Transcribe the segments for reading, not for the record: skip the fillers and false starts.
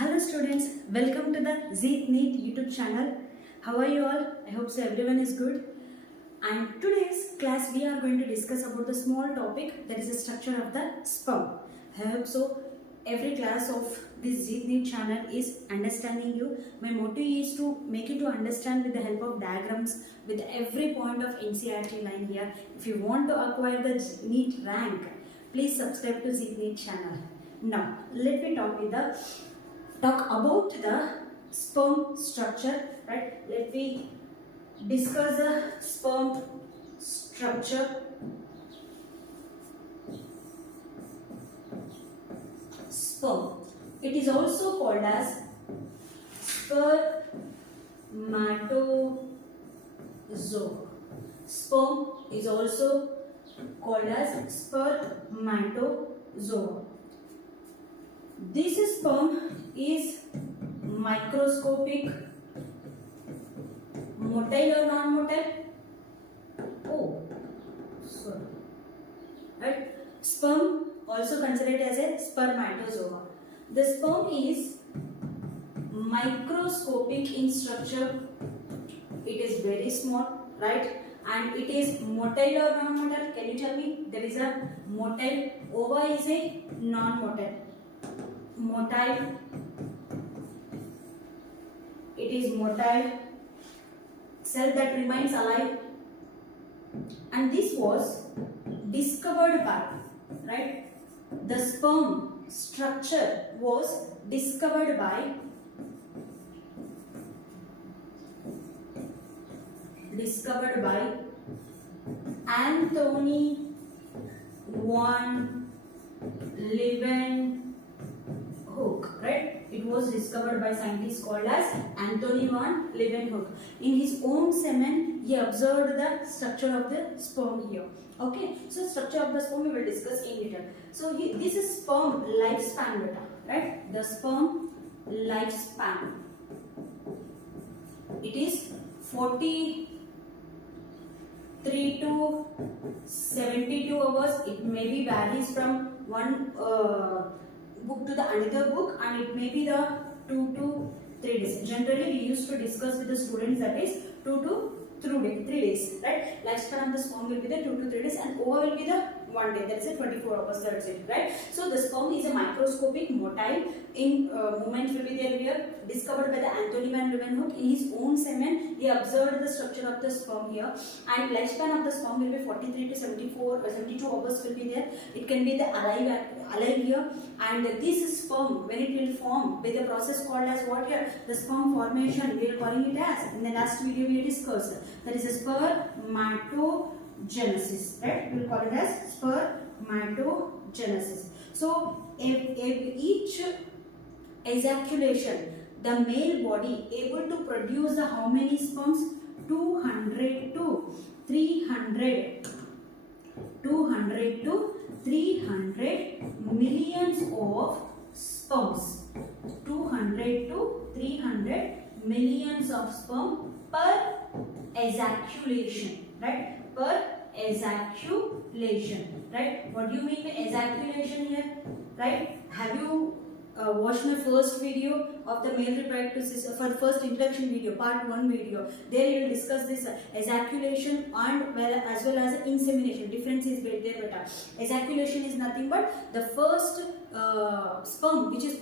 Hello students, welcome to the Jeetneet YouTube channel. How are you all? I hope so everyone is good. And today's class we are going to discuss about the small topic, that is the structure of the sperm. I hope so every class of this Jeetneet channel is understanding you. My motto is to make you to understand with the help of diagrams with every point of NCERT line here. If you want to acquire the NEET rank, please subscribe to Jeetneet channel. Now let me talk about the sperm structure, right? Let me discuss the sperm structure. Sperm. It is also called as spermatozoa. Sperm is also called as spermatozoa. This sperm is microscopic, motile or non-motile? Oh, sorry. Right? Sperm also considered as a spermatozoa. The sperm is microscopic in structure. It is very small, right? And it is motile or non-motile? Can you tell me? There is a motile. Ova is a non-motile. Motile. It is motile. Cell that remains alive. And this was discovered by, right? The sperm structure was discovered by Anthony van Leeuwenhoek, right? It was discovered by scientists called as Anthony van Leeuwenhoek. In his own semen, he observed the structure of the sperm here. Okay, so structure of the sperm we will discuss in detail. So this is sperm lifespan data, right? The sperm lifespan. It is 43 to 72 hours. It maybe varies from one book to the another book, and it may be the 2 to 3 days. Generally, we used to discuss with the students that is 2 to 3 days, right? Lifespan of the sperm will be the 2 to 3 days, and ova will be the 1 day. That's it, 24 hours. That's it, right? So the sperm is a microscopic, motile in movement will be there here, discovered by the Anthony van Leeuwenhoek. In his own semen, he observed the structure of the sperm here, and lifespan of the sperm will be 43 to 74 or 72 hours will be there. It can be the alive here, and this sperm, when it will form with a process called as what here? The sperm formation. We are calling it as, in the last video we discussed, that is a spermatogenesis, right? We will call it as spermatogenesis. So if each ejaculation, the male body able to produce how many sperms? 200 to 300 millions of sperms. 200 to 300 millions of sperm per ejaculation, right? Per ejaculation, right? What do you mean by ejaculation here, right? Have you watched my first video of the male reproductive system, for the first introduction video, part 1 video? There you will discuss this ejaculation and as well as insemination. Difference is there, beta. Ejaculation is nothing but the first sperm which is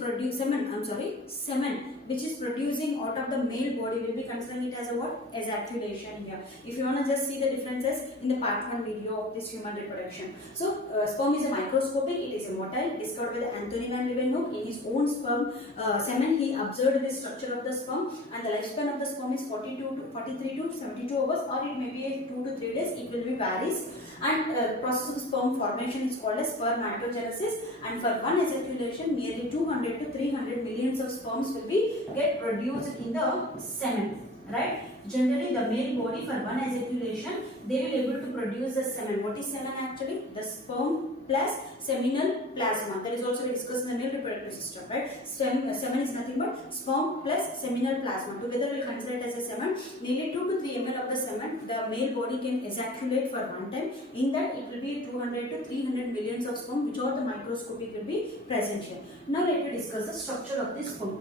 semen which is producing out of the male body will be considering it as a what? Ejaculation here. If you want to just see the differences in the part 1 video of this human reproduction. So sperm is a microscopic, it is a motile, discovered by the Anthony van Leeuwenhoek. In his own sperm semen, he observed the structure of the sperm, and the lifespan of the sperm is 43 to 72 hours, or it may be 2 to 3 days. It will be varies. And process of sperm formation is called as spermatogenesis, and for one ejaculation nearly 200 to 300 millions of sperms will be get produced in the semen, right? Generally the male body, for one ejaculation they will able to produce the semen. What is semen actually? The sperm plus seminal plasma. That is also discussed in the male reproductive system, right? Semen is nothing but sperm plus seminal plasma. Together we will consider it as a semen. Nearly 2 to 3 ml of the semen the male body can ejaculate for one time. In that it will be 200 to 300 millions of sperm, which are the microscopic will be present here. Now let me discuss the structure of this sperm.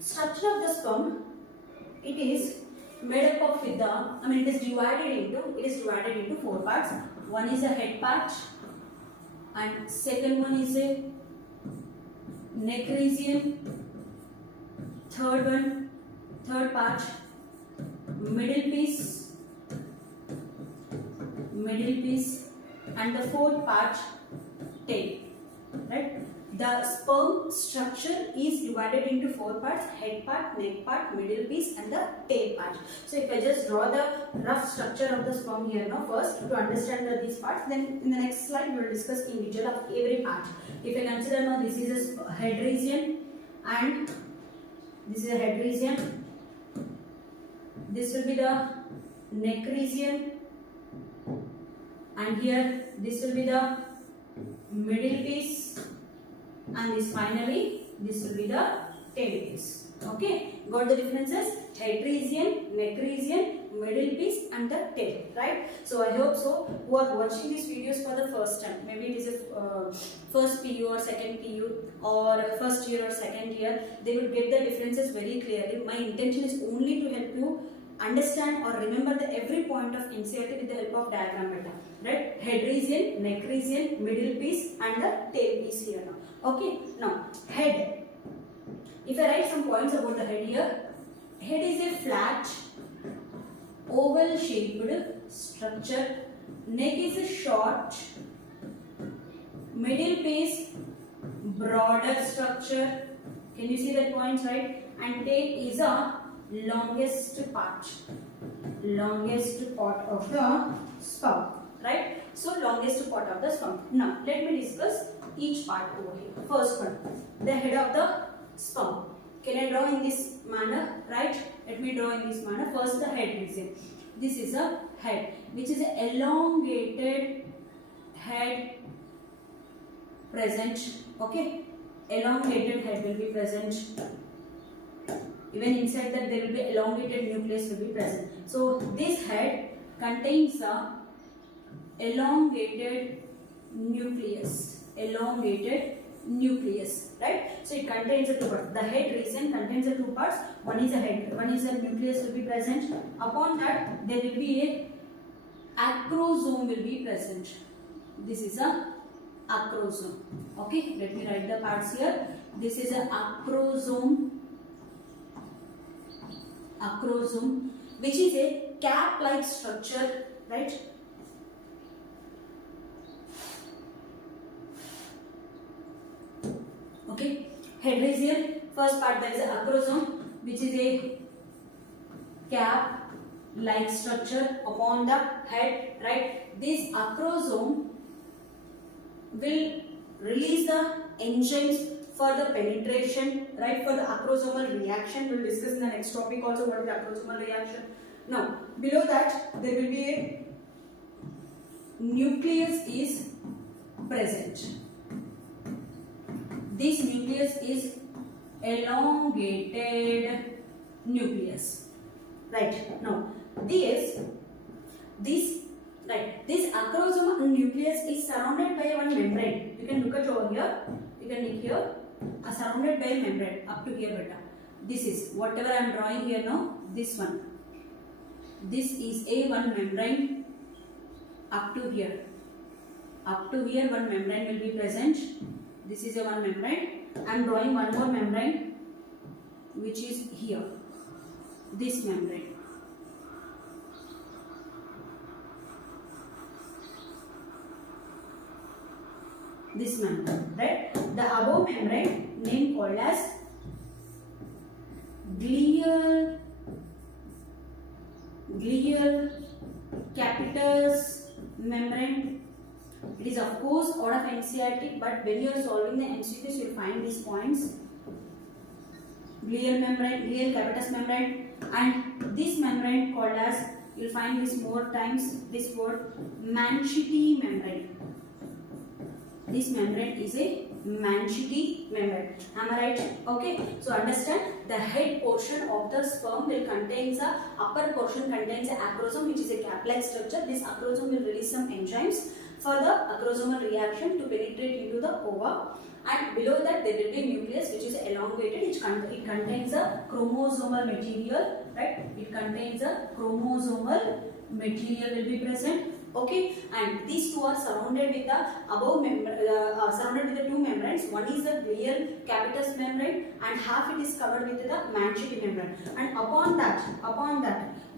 Structure of the sperm, it is made up of it is divided into 4 parts. One is a head part, and second one is a neck region, third part middle piece, and the fourth part tail, right? The sperm structure is divided into 4 parts: head part, neck part, middle piece, and the tail part. So if I just draw the rough structure of the sperm here now first to understand these parts, then in the next slide we will discuss individual of every part. If I consider now, this is a head region, and this is a head region. This will be the neck region, and here this will be the middle piece, and this will be the tail piece. Okay, got the differences? Head region, neck region, middle piece, and the tail, right? So I hope so. Who are watching these videos for the first time, maybe it is a first PU or second PU or first year or second year, they will get the differences very clearly. My intention is only to help you understand or remember the every point of NCERT with the help of diagram meta, right? Head region, neck region, middle piece, and the tail piece here now. Okay, now head. If I write some points about the head here, head is a flat, oval shaped structure. Neck is a short, middle piece, broader structure. Can you see that points, right? And tail is a longest part of the sperm, right? So longest part of the sperm. Now let me discuss each part over here. First one, the head of the sperm. Can I draw in this manner, right? Let me draw in this manner. First, the head region. This is a head, which is an elongated head present. Okay, elongated head will be present. Even inside that there will be elongated nucleus will be present. So this head contains a elongated nucleus, right? So it contains a 2 parts. The head region contains a 2 parts. One is a head, one is a nucleus will be present. Upon that there will be a acrosome will be present. This is a acrosome. Okay, let me write the parts here. This is a acrosome, which is a cap-like structure, right? Okay, head region, first part, there is a acrosome, which is a cap-like structure upon the head, right? This acrosome will release the enzymes for the penetration, right? For the acrosomal reaction, we will discuss in the next topic also what is acrosomal reaction. Now, below that there will be a nucleus is present. This nucleus is elongated nucleus, right? Now, this acrosomal nucleus is surrounded by one membrane. You can look at over here. You can look here. Surrounded by a membrane up to here, beta. This is whatever I am drawing here now. This one. This is a one membrane up to here. Up to here, one membrane will be present. This is a one membrane. I am drawing one more membrane, which is here. This membrane. This membrane, right? The above membrane name called as glial capitis membrane. It is of course out of NCERT, but when you are solving the MCQs, you will find these points. Glial membrane, glial capitis membrane, and this membrane called as, you will find this more times, this word Manchete membrane. This membrane is a Manchete membrane. Am I right? Okay. So understand, the head portion of the sperm will contains a upper portion contains a acrosome, which is a cap-like structure. This acrosome will release some enzymes for the acrosomal reaction to penetrate into the ova. And below that there will be nucleus, which is elongated. It contains a chromosomal material, right? It contains a chromosomal material will be present. Okay, and these two are surrounded with the surrounded with the two membranes. One is the glial capitis membrane, and half it is covered with the Manchete membrane. And upon that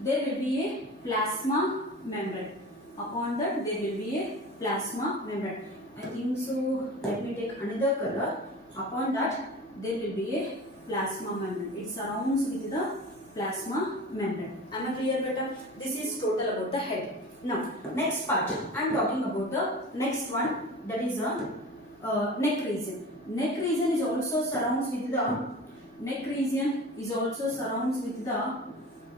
there will be a plasma membrane. Upon that there will be a plasma membrane. I think so. Let me take another color. Upon that there will be a plasma membrane. It surrounds with the plasma membrane. Am I clear, beta? This is total about the head. Now, next part, I am talking about the next one, that is a neck region. Neck region is also surrounds with the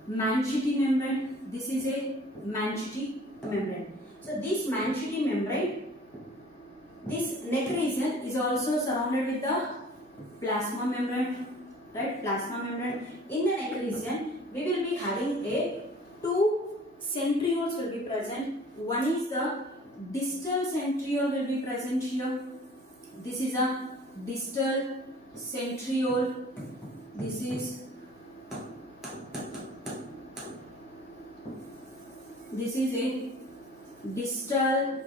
Manchete membrane. This is a Manchete membrane. So this Manchete membrane, this neck region is also surrounded with the plasma membrane, right? Plasma membrane. In the neck region, we will be having two centrioles will be present. One is the distal centriole will be present here. This is a distal centriole. This is a distal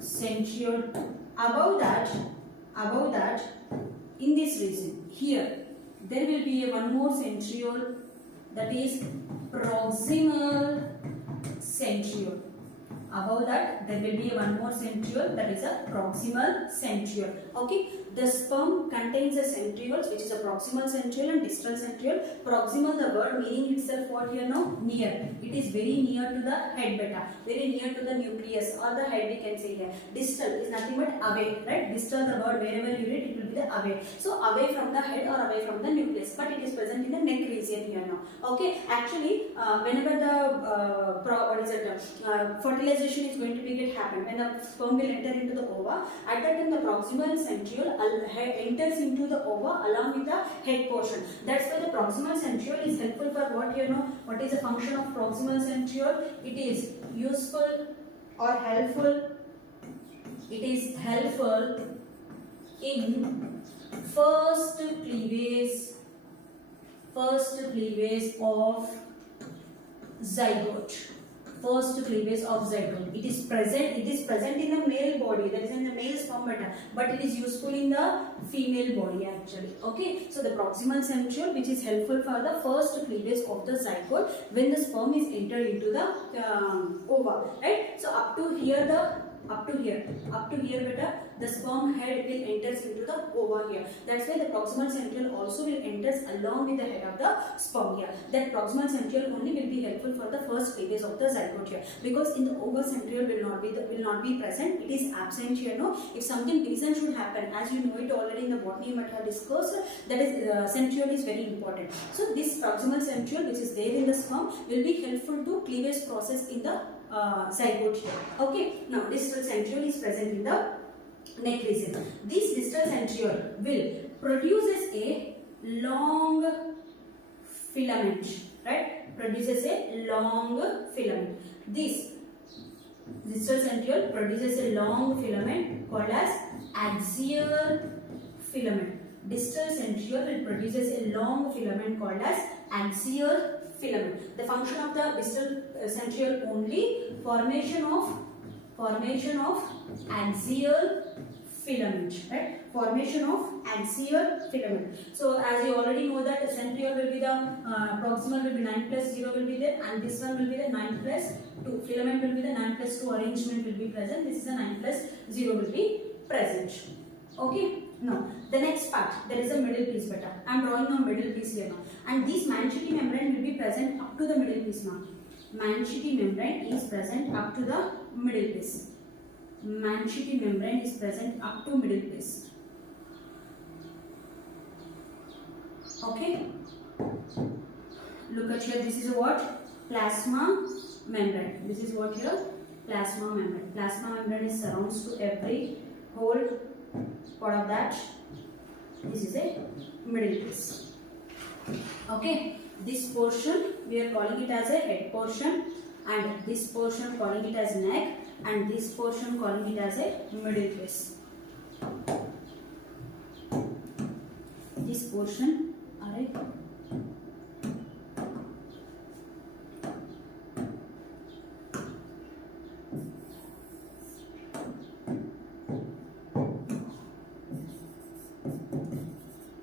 centriole. Above that, in this region here, there will be one more centriole, that is proximal centriole. Above that there will be one more centriole, that is a proximal centriole. Okay, the sperm contains a centrioles, which is a proximal centriole and distal centriole. Proximal, the word meaning itself what here now? Near. It is very near to the head, beta, very near to the nucleus or the head, we can say here. Distal is nothing but away, right? Distal, the word wherever you read, it will be the away. So away from the head or away from the nucleus, but it is present in the neck region here now. Okay, actually whenever the fertilization is going to be happen, when the sperm will enter into the ova, at that time the proximal centriole enters into the ova along with the head portion. That's why the proximal centriole is helpful for what you know. What is the function of proximal centriole? It is useful or helpful. It is helpful in first cleavage of zygote. It is present in the male body, that is in the male spermata, but it is useful in the female body actually. Okay, so the proximal centriole, which is helpful for the first cleavage of the zygote when the sperm is entered into the ova, right? So up to here beta, the sperm head will enters into the ova here. That's why the proximal centriole also will enters along with the head of the sperm here. That proximal centriole only will be helpful for the first cleavage of the zygote here, because in the ova centriole will not be present. It is absent here. No, if something reason should happen, as you know it already in the botany you might have discussed, that is centriole is very important. So this proximal centriole, which is there in the sperm, will be helpful to cleavage process in the zygote here. Okay, now distal centriole is present in the neck region. This distal centriole will produces a long filament, right? Produces a long filament. This distal centriole produces a long filament called as axial filament. Distal centriole will produces a long filament called as axial filament. The function of the distal centriole only formation of axial filament, right? Formation of axial filament. So as you already know that centriole will be the proximal will be 9 plus 0 will be there, and this one will be the 9 plus 2. Filament will be the 9 plus 2 arrangement will be present. This is a 9 plus 0 will be present. Okay. Now the next part, there is a middle piece beta. I am drawing a middle piece here now, and this Manchete membrane will be present up to the middle piece now. Manchete membrane is present up to the middle piece. Manchete membrane is present up to middle piece. Okay. Look at here. This is what plasma membrane. This is what here, plasma membrane. Plasma membrane is surrounds to every whole part of that. This is a middle piece. Okay, this portion we are calling it as a head portion, and this portion calling it as neck, and this portion calling it as a middle piece. This portion, alright.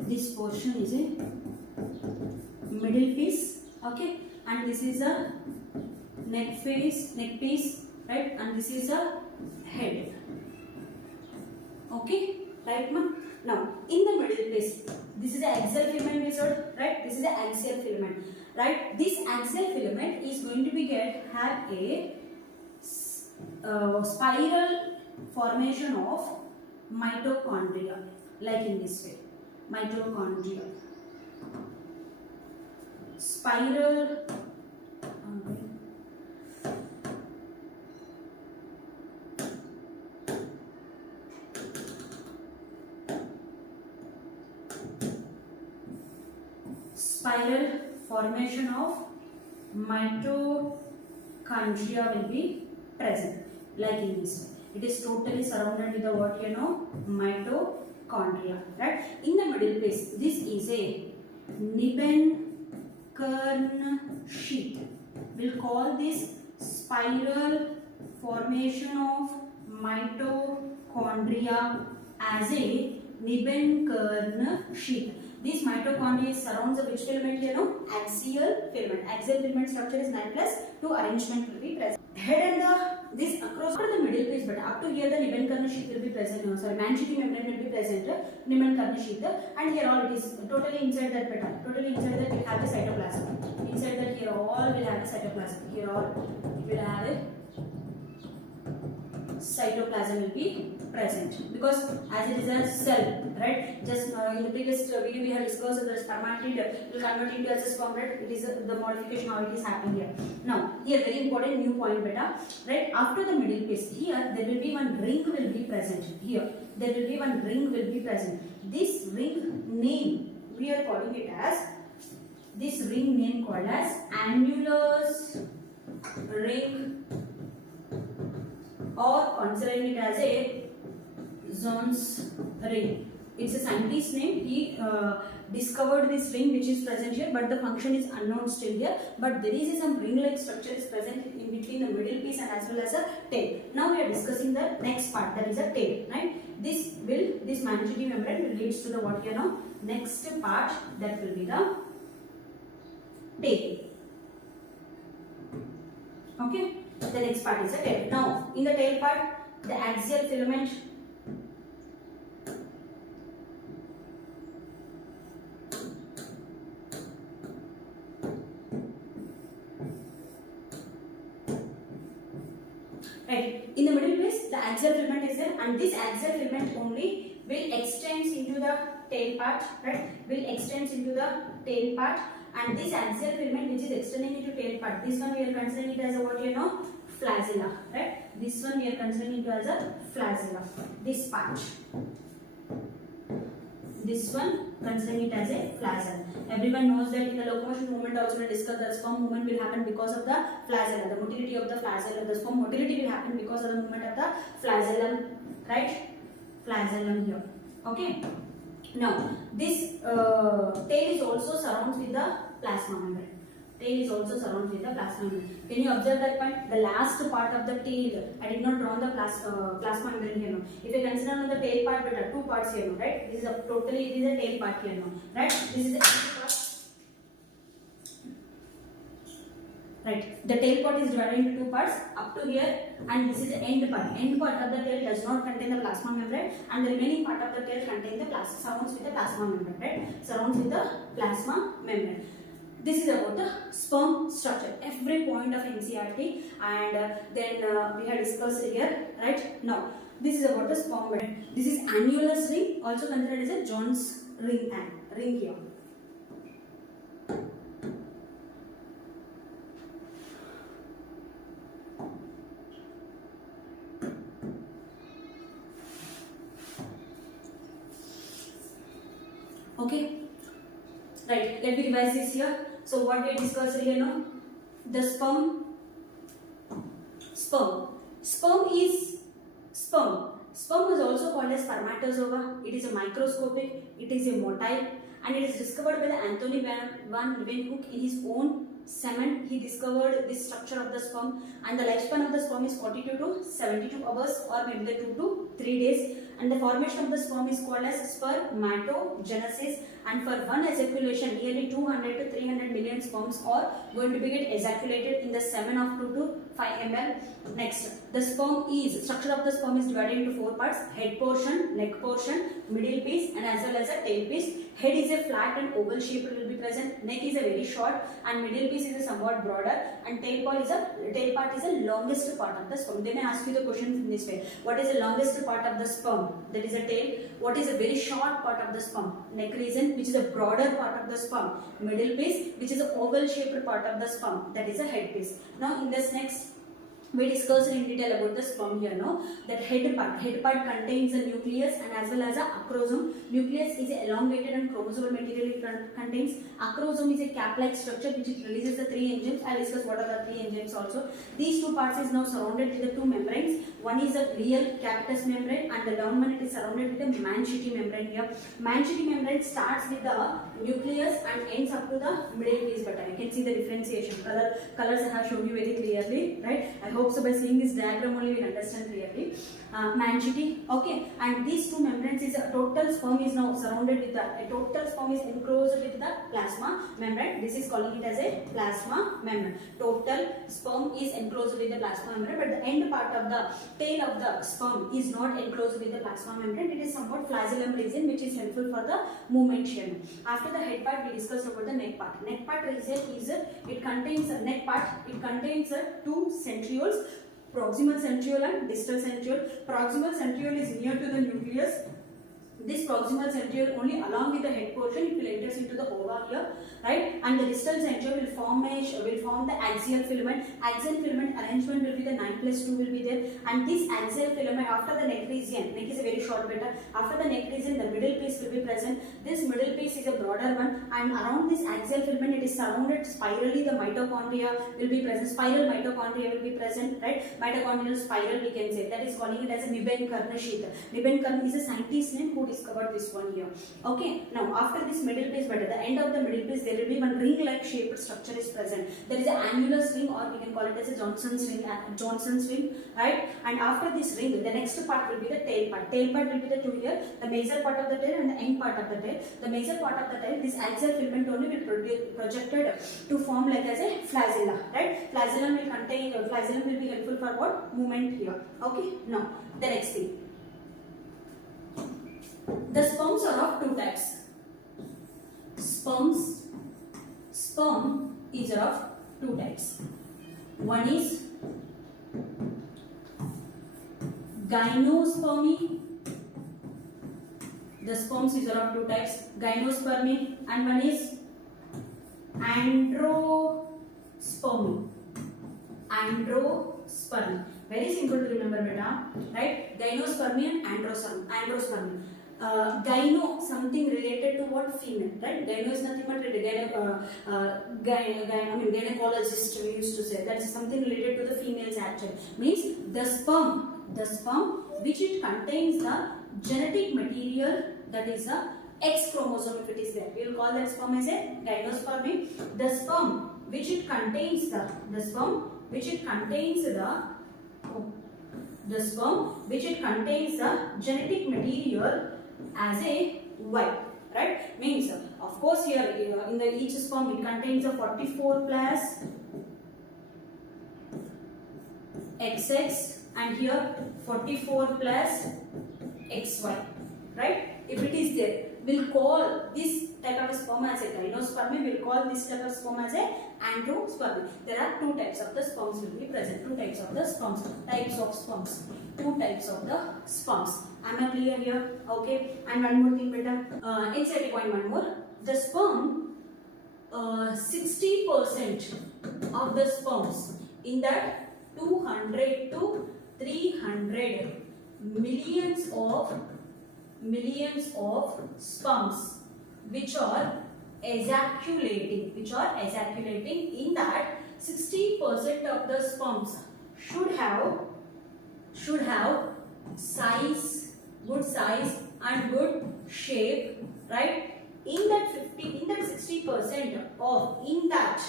This portion is a middle piece, okay, and this is a neck piece, right, and this is a head. Okay, right, ma'am. Now, in the middle piece, this is the axial filament we saw, right? This is the axial filament, right? This axial filament is going to be have a spiral formation of mitochondria, like in this way, mitochondria. Spiral. Spiral formation of mitochondria will be present, like in this way. It is totally surrounded with the what you know, mitochondria, right? In the middle piece, this is a Nebenkern sheath. We'll call this spiral formation of mitochondria as a Nebenkern sheath. This mitochondria surrounds the which filament here? No? Axial filament. Axial filament structure is 9 plus 2 arrangement will be present. Head and this across the middle piece, but up to here the Nebenkern sheath will be present. No, sorry, Manchete membrane will be present. Nebenkern sheath, and here all it is totally inside that petal. Totally inside that we have the cytoplasm. Inside that here all will have the cytoplasm. Here all will have a cytoplasm will be present, because as it is a cell, right? Just in the previous video we have discussed that the spermatid will convert into as a sperm, right? It is the modification how it is happening here. Now here very important new point beta, right? After the middle piece, here there will be one ring will be present. Here there will be one ring will be present. This ring name we are calling it as, this ring name called as annulus ring, or considering it as a Zohn's ring. It's a scientist name. He discovered this ring which is present here, but the function is unknown still here. But there is some ring-like structure is present in between the middle piece and as well as a tail. Now we are discussing the next part, that is a tail, right? This Manchete membrane will leads to the what you know, next part, that will be the tail. Okay. The next part is a tail. Now, in the tail part, the axial filament right. In the middle place, the axial filament is there, and this axial filament only will extend into the tail part, right? Will extend into the tail part, and this axial filament which is extending into tail part, this one we are considering it as a what you know, flagella, right? This one we are considering it as a flagella. This part, this one considering it as a flagella. Everyone knows that in the locomotion movement also we discussed that sperm movement will happen because of the flagella. The motility of the flagella, the sperm motility will happen because of the movement of the flagellum, right? Flagellum here. Okay. Now this tail is also surrounded with the plasma membrane. Tail is also surrounded with the plasma membrane. Can you observe that point? The last part of the tail, I did not draw the plasma membrane here. No. If you consider on the tail part, but two parts here, no, right? This is a totally, it is a tail part here, no, right? This is the end part. Right. The tail part is divided into two parts up to here, and this is the end part. End part of the tail does not contain the plasma membrane, and the remaining part of the tail contains the surrounds with the plasma membrane, right? Surrounds with the plasma membrane. This is about the sperm structure. Every point of NCERT, and then we have discussed here, right? Now this is about the sperm membrane. This is annulus ring, also considered as a John's ring ring here. Okay, right, let me revise this here. So what we discussed here now, the sperm is also called as spermatozoa. It is a microscopic, it is a motile, and it is discovered by the Anthony van Leeuwenhoek in his own semen. He discovered this structure of the sperm, and the lifespan of the sperm is 42 to 72 hours, or maybe the 2 to 3 days. And the formation of the sperm is called as spermatogenesis. And for one ejaculation, nearly 200 to 300 million sperms are going to be get ejaculated in the semen of 2 to 5 ml. Next, the structure of the sperm is divided into 4 parts: head portion, neck portion, middle piece, and as well as a tail piece. Head is a flat and oval shape will be present. Neck is a very short, and middle piece is a somewhat broader, and tail part is the longest part of the sperm. They may ask you the question in this way: what is the longest part of the sperm? That is a tail. What is a very short part of the sperm? Neck region, which is a broader part of the sperm. Middle piece, which is a oval shaped part of the sperm. That is a head piece. Now in this next, we discussed in detail about the sperm here now. That head part contains a nucleus and as well as a acrosome. Nucleus is a elongated and chromosomal material it contains. Acrosome is a cap-like structure which it releases the 3 enzymes. I will discuss what are the 3 enzymes also. These 2 parts is now surrounded with the 2 membranes. One is the real capitis membrane, and the down one it is surrounded with the Manchete membrane here. Manchete membrane starts with the nucleus and ends up to the middle piece button. You can see the differentiation. Colors I have shown you very clearly, right? I hope so by seeing this diagram only we will understand clearly. Manchete, okay, and these 2 membranes is a total sperm is now surrounded with a total sperm is enclosed with the plasma membrane. This is calling it as a plasma membrane. Total sperm is enclosed with the plasma membrane, but the end part of the tail of the sperm is not enclosed with the plasma membrane. It is somewhat flagellum region which is helpful for the movement here. After the head part, we discussed about the neck part. Neck part region is it contains 2 centrioles, proximal centriole and distal centriole. Proximal centriole is near to the nucleus. This proximal centriole only along with the head portion it will enters into the ova here, right? And the distal centriole will form the axial filament. Axial filament arrangement will be the 9+2 will be there, and this axial filament after the neck region, neck is a very short beta. After the neck region, the middle piece will be present. This middle piece is a broader one, and around this axial filament it is surrounded spirally. The mitochondria will be present. Spiral mitochondria will be present, right? Mitochondrial spiral we can say. That is calling it as a Nebenkerner sheath. Nebenkerner is a scientist name who discovered this one here. Okay, now after this middle piece, but at the end of the middle piece there will be one ring-like shaped structure is present. There is an annulus ring, or we can call it as a Johnson's ring, right? And after this ring, the next part will be the tail part. Tail part will be the 2 here, the major part of the tail and the end part of the tail. The major part of the tail, this axial filament only will be projected to form like as a flagella, right? Flagellum will be helpful for what? Movement here. Okay, now the next thing. The sperms are of 2 types. Sperm is of 2 types. One is gymnospermy. The sperms is of 2 types, gymnospermy, and one is androspermy. Very simple to remember, beta, right? Gymnospermy and androspermy. Gyno, something related to what? Female, right? Gyno is nothing but gynecologist we used to say. That is something related to the females actually. Means the sperm which it contains the genetic material, that is the X chromosome if it is there. We will call that sperm as a gymnospermy. The sperm which it contains the genetic material as a Y, right? Means of course here in the each sperm it contains a 44 plus XX, and here 44 plus XY, right? If it is there, we'll call this type of sperm as a gymnospermy, we'll call this type of sperm as a androspermy. There are 2 types of the sperms will be present. 2 types of the sperms. 2 types of the sperms. Am I clear here? Okay. And one more thing, beta. Inside point one more. The sperm, 60% of the sperms in that 200 to 300 millions of sperms which are ejaculating, in that 60% of the sperms should have size, good size and good shape, right? In that 60% of, in that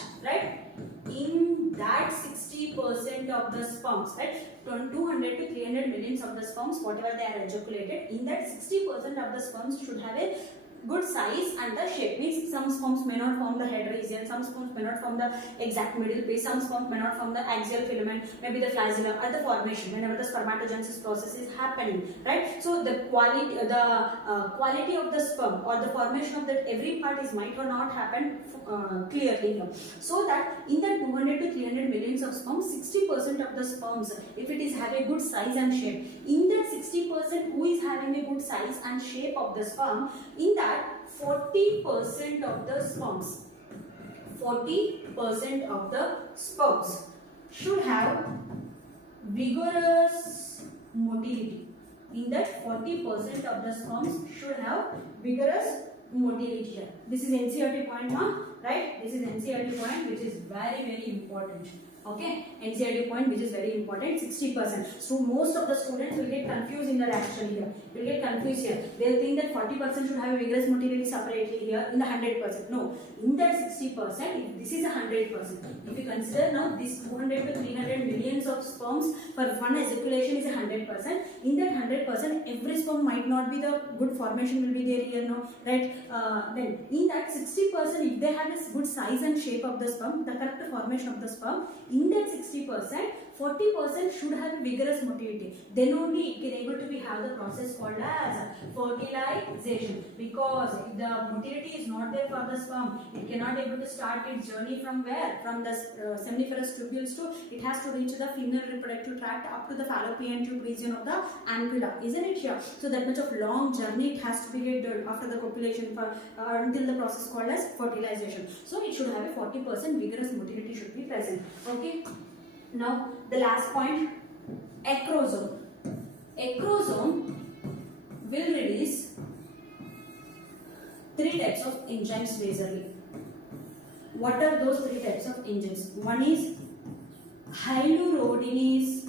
60% of the sperms, right, 200 to 300 millions of the sperms, whatever they are ejaculated, in that 60% of the sperms should have a good size and the shape. Means some sperms may not form the head region, some sperms may not form the exact middle piece, some sperms may not form the axial filament, maybe the flagella at the formation whenever the spermatogenesis process is happening, right? So the quality of the sperm or the formation of that every part is might or not happen clearly here. So that in the 200 to 300 millions of sperms, 60% of the sperms, if it is having good size and shape, in that 60% who is having a good size and shape of the sperm, in that 40% of the sperms, 40% of the sperms should have vigorous motility. In that 40% of the sperms should have vigorous motility here. This is NCERT point now, right? This is NCERT point which is very important. Okay, NCERT point which is very important, 60%. So most of the students will get confused in the reaction here. Will get confused here. They'll think that 40% should have a vigorous motility separately here in the 100%. No, in that 60%, this is a 100%. If you consider now this 200 to 300 millions of sperms for one ejaculation is a 100%. In that 100%, every sperm might not be the good formation will be there here, no, right? Then in that 60%, if they have a good size and shape of the sperm, the correct formation of the sperm, in that 60%, 40% should have vigorous motility. Then only it can able to be have the process called as fertilization. Because if the motility is not there for the sperm, it cannot able to start its journey from where? From the seminiferous tubules to, it has to reach the female reproductive tract up to the fallopian tube region of the ampulla, isn't it here? So that much of long journey it has to be done after the copulation for, until the process called as fertilization. So it should have a 40% vigorous motility should be present. Okay. Now the last point, acrosome. Acrosome will release 3 types of enzymes basically. What are those 3 types of enzymes? One is hyaluronidase.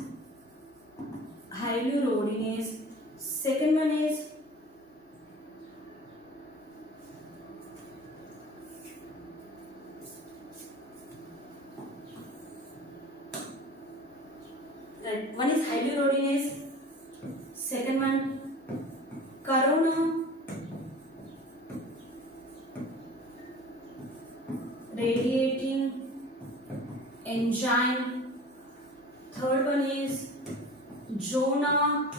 Second one is hyaluronidase, second one corona radiating enzyme, third one is Jonah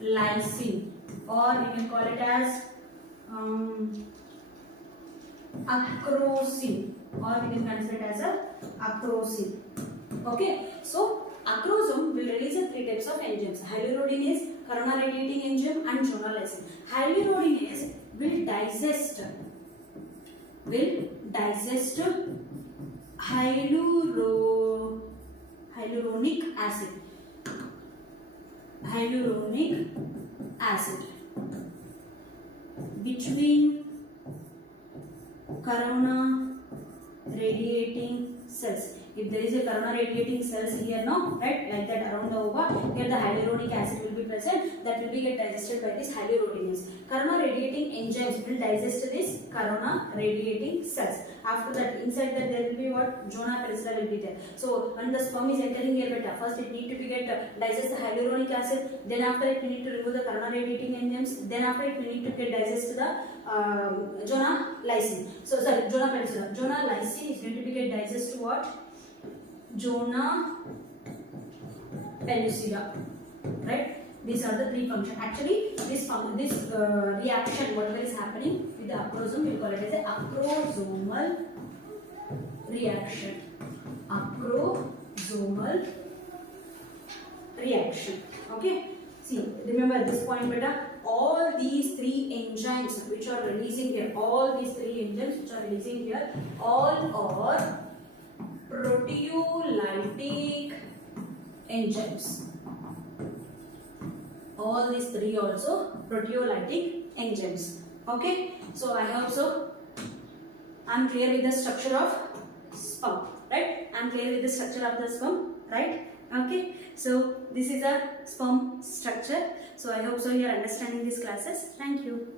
lysine, or you can call it as acrosine, or we can consider it as a acrosine. Okay, so acrosome will release 3 types of enzymes: hyaluronidase, corona radiating enzyme, and Jonah lysine. Hyaluronidase will digest hyaluronic acid between corona radiating cells. If there is a corona radiating cells here, no, right, like that around the ova, here the hyaluronic acid will be present, that will be get digested by this hyaluronidase. Corona radiating enzymes will digest this corona radiating cells. After that, inside that there will be what? Jonah penicilla will be there. So when the sperm is entering here, beta, first it need to be get digest the hyaluronic acid, then after it we need to remove the corona radiating enzymes, then after it we need to get digest the Jonah lysine. So sorry, Jonah penicilla. Jonah lysine is going to be get digest to what? Jonah penicilla, right? These are the 3 functions. Actually, this reaction, whatever is happening with the acrosome, we call it as a acrosomal reaction. Acrosomal reaction. Okay. See, remember this point, beta. All these 3 enzymes which are releasing here, all are proteolytic enzymes. All these 3 also proteolytic enzymes. Okay, so I hope so. I'm clear with the structure of sperm, right? I'm clear with the structure of the sperm, right? Okay, so this is a sperm structure. So I hope so you are understanding these classes. Thank you.